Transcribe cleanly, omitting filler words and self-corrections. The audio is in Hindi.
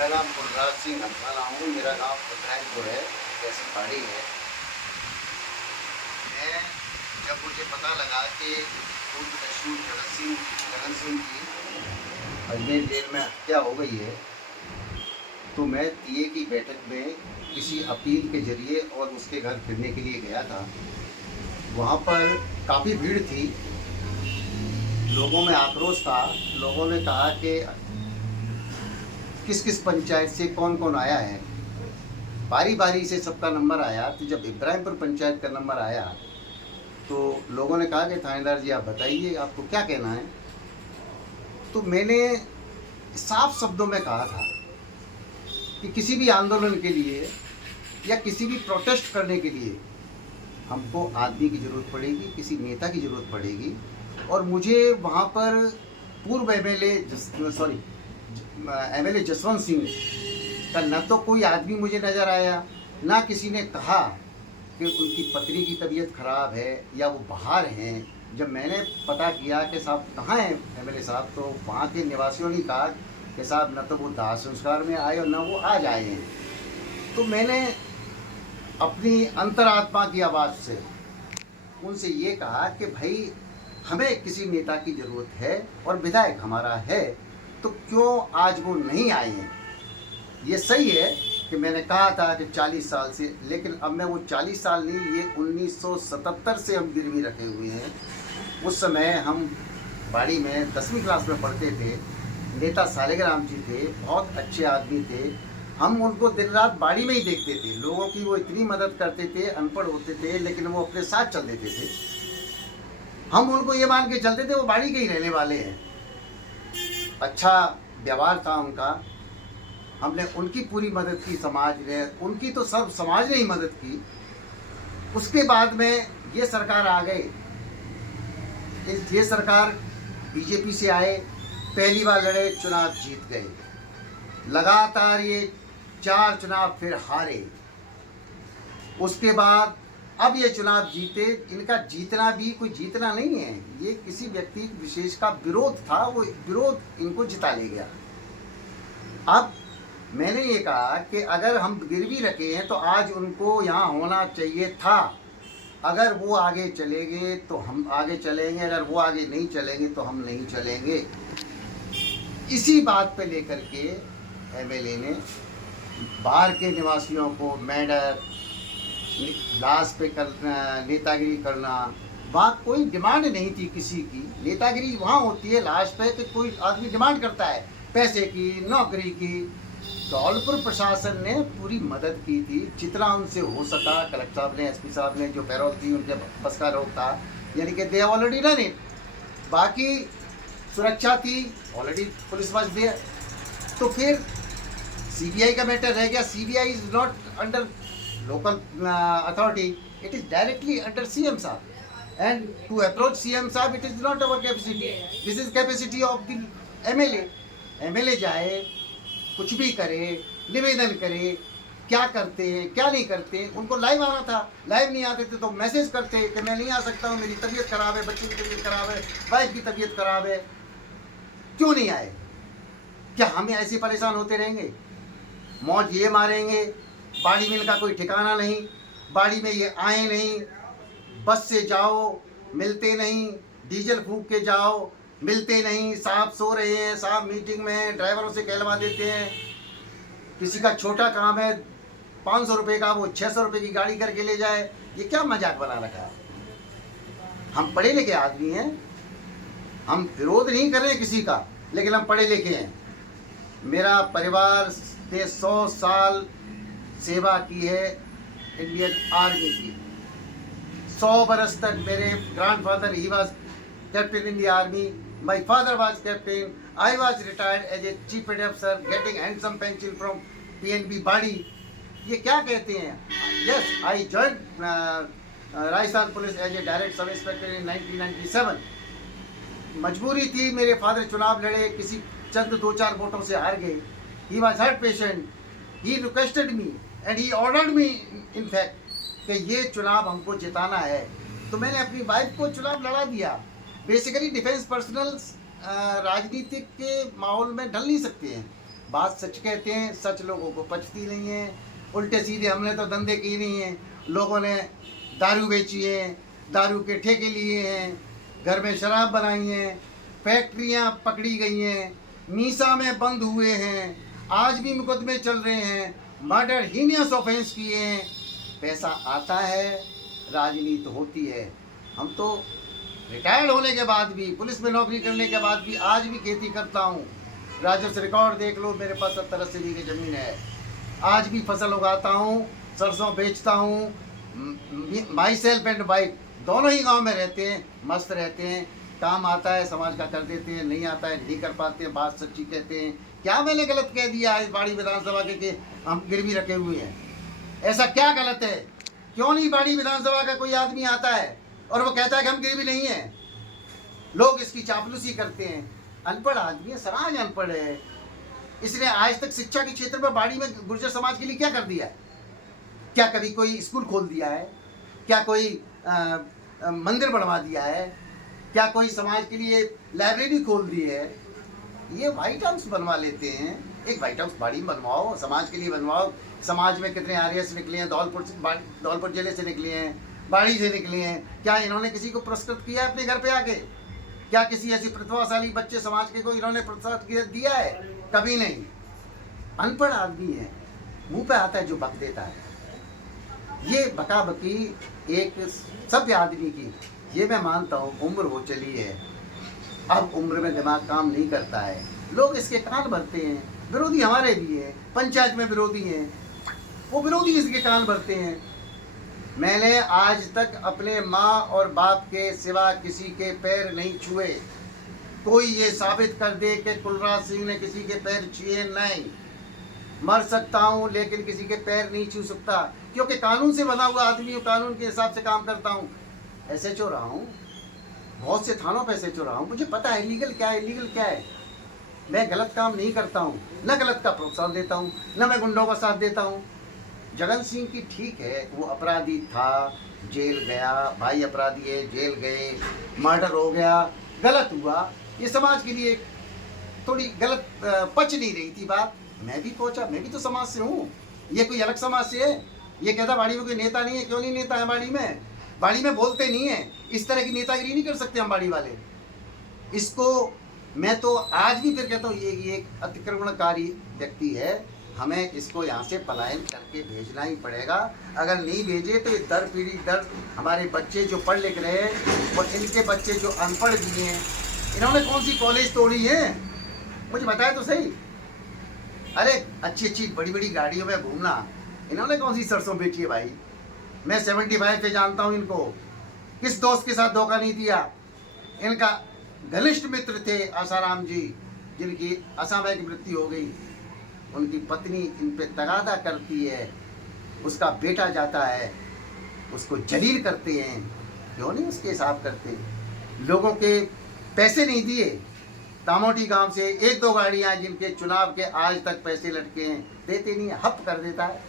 मेरा नाम गुलराज सिंह हंसाना हूँ। मेरा गांव इब्राहिमपुर है, जैसी पहाड़ी है। मैं जब मुझे पता लगा कि पूर्व कश्मीर जगन सिंह की अजमेर जेल में हत्या हो गई है, तो मैं टीए की बैठक में किसी अपील के जरिए और उसके घर फिरने के लिए गया था। वहाँ पर काफ़ी भीड़ थी, लोगों में आक्रोश था। लोगों ने कहा कि किस किस पंचायत से कौन कौन आया है। बारी बारी से सबका नंबर आया, तो जब इब्राहिमपुर पंचायत का नंबर आया तो लोगों ने कहा कि थानेदार जी आप बताइए आपको क्या कहना है। तो मैंने साफ शब्दों में कहा था कि किसी भी आंदोलन के लिए या किसी भी प्रोटेस्ट करने के लिए हमको आदमी की ज़रूरत पड़ेगी, किसी नेता की ज़रूरत पड़ेगी। और मुझे वहाँ पर पूर्व एमएलए जसवंत सिंह का न तो कोई आदमी मुझे नज़र आया, ना किसी ने कहा कि उनकी पत्नी की तबीयत ख़राब है या वो बाहर हैं। जब मैंने पता किया कि साहब कहाँ हैं एमएलए साहब, तो वहाँ के निवासियों ने कहा कि साहब न तो वो दाह संस्कार में आए और न वो आज आए हैं। तो मैंने अपनी अंतरात्मा की आवाज़ से उनसे ये कहा कि भाई हमें किसी नेता की ज़रूरत है और विधायक हमारा है, तो क्यों आज वो नहीं आए हैं। ये सही है कि मैंने कहा था कि 40 साल से, लेकिन अब मैं वो 40 साल नहीं, ये 1977 से हम गिरवी रखे हुए हैं। उस समय हम बाड़ी में 10वीं क्लास में पढ़ते थे। नेता सालिग्राम जी थे, बहुत अच्छे आदमी थे। हम उनको दिन रात बाड़ी में ही देखते थे। लोगों की वो इतनी मदद करते थे, अनपढ़ होते थे लेकिन वो अपने साथ चल देते थे। हम उनको ये मान के चलते थे वो बाड़ी के ही रहने वाले हैं। अच्छा व्यवहार था उनका, हमने उनकी पूरी मदद की, समाज ने उनकी तो सब समाज ने ही मदद की। उसके बाद में ये सरकार आ गई, ये सरकार बीजेपी से आए, पहली बार लड़े, चुनाव जीत गए। लगातार ये 4 चुनाव फिर हारे। उसके बाद अब ये चुनाव जीते। इनका जीतना भी कोई जीतना नहीं है, ये किसी व्यक्ति विशेष का विरोध था, वो विरोध इनको जिता ले गया। अब मैंने ये कहा कि अगर हम गिरवी रखे हैं तो आज उनको यहाँ होना चाहिए था। अगर वो आगे चलेंगे तो हम आगे चलेंगे, अगर वो आगे नहीं चलेंगे तो हम नहीं चलेंगे। इसी बात पे लेकर के एमएलए ने बाहर के निवासियों को मैडर लाश पे करना, नेतागिरी करना। वहाँ कोई डिमांड नहीं थी किसी की। नेतागिरी वहाँ होती है लाश पे कि कोई आदमी डिमांड करता है पैसे की, नौकरी की। धौलपुर प्रशासन ने पूरी मदद की थी जितना उनसे हो सका। कलेक्टर साहब ने, एसपी साहब ने, जो पैरोल थी उनके बस का रोक था, यानी कि दे ऑलरेडी डन इट। बाकी सुरक्षा थी, ऑलरेडी पुलिस वाज देयर। तो फिर सीबीआई का मैटर रह गया। CBI is not under local authority, it is directly under CM साहब, एंड टू अप्रोच सीएम साहब it is not our capacity, this is capacity of the MLA. MLA जाए, कुछ भी करे, निवेदन करे, क्या करते हैं क्या नहीं करते। उनको लाइव आना था, लाइव नहीं आते थे तो मैसेज करते कि मैं नहीं आ सकता हूँ, मेरी तबीयत खराब है, बच्चे की तबीयत खराब है, वाइफ की तबीयत खराब है। क्यों नहीं आए? क्या हम ऐसे परेशान होते रहेंगे? मौज ये मारेंगे, बाड़ी में इनका कोई ठिकाना नहीं, बाड़ी में ये आए नहीं। बस से जाओ, मिलते नहीं, डीजल फूंक के जाओ, मिलते नहीं। साहब सो रहे हैं, साहब मीटिंग में हैं, ड्राइवरों से कहलवा देते हैं। किसी का छोटा काम है 500 रुपये का, वो 600 रुपये की गाड़ी करके ले जाए। ये क्या मजाक बना रखा है? हम पढ़े लिखे आदमी हैं, हम विरोध नहीं कर रहे हैं किसी का, लेकिन हम पढ़े लिखे हैं। मेरा परिवार ने 100 साल सेवा की है इंडियन आर्मी की। 100 बरस तक मेरे grandfather he was captain in the army, my father was captain, I was retired as a chief petty अफसर getting handsome pension from PNB बाड़ी। ये क्या कहते हैं? Yes, I joined Rajasthan police as a direct sub inspector in 1997। मजबूरी थी, मेरे फादर चुनाव लड़े, किसी चंद 2-4 वोटों से हार गए। He was heart patient, he requested me and he ordered me in fact कि ये चुनाव हमको जिताना है। तो मैंने अपनी वाइफ को चुनाव लड़ा दिया। बेसिकली डिफेंस पर्सनल्स राजनीतिक के माहौल में ढल नहीं सकते हैं। बात सच कहते हैं, सच लोगों को पचती नहीं है। उल्टे सीधे हमने तो धंधे किए नहीं हैं, लोगों ने दारू बेची है, दारू के ठेके लिए हैं, घर में शराब बनाई है, फैक्ट्रियां पकड़ी गई हैं, मीसा में बंद हुए हैं, आज भी मुकदमे चल रहे हैं, मर्डर हीनियस ऑफेंस किए हैं। पैसा आता है, राजनीति होती है। हम तो रिटायर्ड होने के बाद भी, पुलिस में नौकरी करने के बाद भी आज भी खेती करता हूँ। राजस्व रिकॉर्ड देख लो, मेरे पास 70-80 बीघे ज़मीन है। आज भी फसल उगाता हूँ, सरसों बेचता हूँ। माई सेल्फ एंड वाइफ दोनों ही गांव में रहते हैं, मस्त रहते हैं। काम आता है समाज का कर देते हैं, नहीं आता है नहीं कर पाते हैं, बात सच्ची कहते हैं। क्या मैंने गलत कह दिया है इस बाड़ी विधानसभा के कि हम गिरवी रखे हुए हैं? ऐसा क्या गलत है? क्यों नहीं बाड़ी विधानसभा का कोई आदमी आता है और वो कहता है कि हम गिरवी नहीं है? लोग इसकी चापलूसी करते हैं। अनपढ़ आदमी है, समाज अनपढ़ है। इसने आज तक शिक्षा के क्षेत्र में बाड़ी में गुर्जर समाज के लिए क्या कर दिया है? क्या कभी कोई स्कूल खोल दिया है? क्या कोई मंदिर बनवा दिया है? क्या कोई समाज के लिए लाइब्रेरी खोल दी है? ये व्हाइट हाउस बनवा लेते हैं। एक व्हाइट हाउस बाड़ी में बनवाओ, समाज के लिए बनवाओ। समाज में कितने आरएस निकले हैं, धौलपुर जिले से निकले हैं, बाड़ी से निकले हैं। क्या इन्होंने किसी को पुरस्कृत किया है अपने घर पे आके? क्या किसी ऐसी प्रतिभाशाली बच्चे समाज के को इन्होंने प्रोत्साहन दिया है? कभी नहीं। अनपढ़ आदमी है, मुंह पे आता है जो बक देता है। ये बकाबकी एक सभ्य आदमी की, ये मैं मानता हूँ, उम्र हो चली है, अब उम्र में दिमाग काम नहीं करता है। लोग इसके कान भरते हैं। विरोधी हमारे भी हैं, पंचायत में विरोधी हैं, वो विरोधी इसके कान भरते हैं। मैंने आज तक अपने माँ और बाप के सिवा किसी के पैर नहीं छुए। कोई ये साबित कर दे कि कुलराज सिंह ने किसी के पैर छुए, नहीं। मर सकता हूँ लेकिन किसी के पैर नहीं छू सकता, क्योंकि कानून से बना हुआ आदमी हूँ, कानून के हिसाब से काम करता हूँ। एसएचओ रहा हूँ, बहुत से थानों पर एसएचओ रहा हूँ, मुझे पता है लीगल क्या है, इलीगल क्या है। मैं गलत काम नहीं करता हूँ, न गलत का प्रोत्साहन देता हूँ, न मैं गुंडों का साथ देता हूँ। जगन सिंह की ठीक है, वो अपराधी था, जेल गया, भाई अपराधी है, जेल गए, मर्डर हो गया, गलत हुआ। ये समाज के लिए थोड़ी गलत पच नहीं रही थी बात। मैं भी पहुंचा, मैं भी तो समाज से हूँ। ये कोई अलग समाज से है? ये कहता बाड़ी में कोई नेता नहीं है। क्यों नहीं नेता है बाड़ी में? बाड़ी में बोलते नहीं है, इस तरह की नेतागिरी नहीं कर सकते हम बाड़ी वाले। इसको मैं तो आज भी फिर कहता हूँ, ये एक अतिक्रमणकारी व्यक्ति है, हमें इसको यहाँ से पलायन करके भेजना ही पड़ेगा। अगर नहीं भेजे तो ये दर पीढ़ी दर हमारे बच्चे जो पढ़ लिख रहे हैं और इनके बच्चे जो अनपढ़ भी हैं, इन्होंने कौन सी कॉलेज तोड़ी है मुझे बताया तो सही। अरे अच्छी अच्छी बड़ी बड़ी गाड़ियों में घूमना, इन्होंने कौन सी सरसों बेची है भाई? मैं 75 से जानता हूँ इनको। किस दोस्त के साथ धोखा नहीं दिया? इनका घनिष्ठ मित्र थे आसाराम जी, जिनकी असामयिक मृत्यु हो गई। उनकी पत्नी इन पे तगादा करती है, उसका बेटा जाता है, उसको जलील करते हैं। क्यों नहीं उसके हिसाब करते? लोगों के पैसे नहीं दिए। तामोटी गांव से 1-2 गाड़ियां जिनके चुनाव के आज तक पैसे लटके हैं, देते नहीं है, हप कर देता है।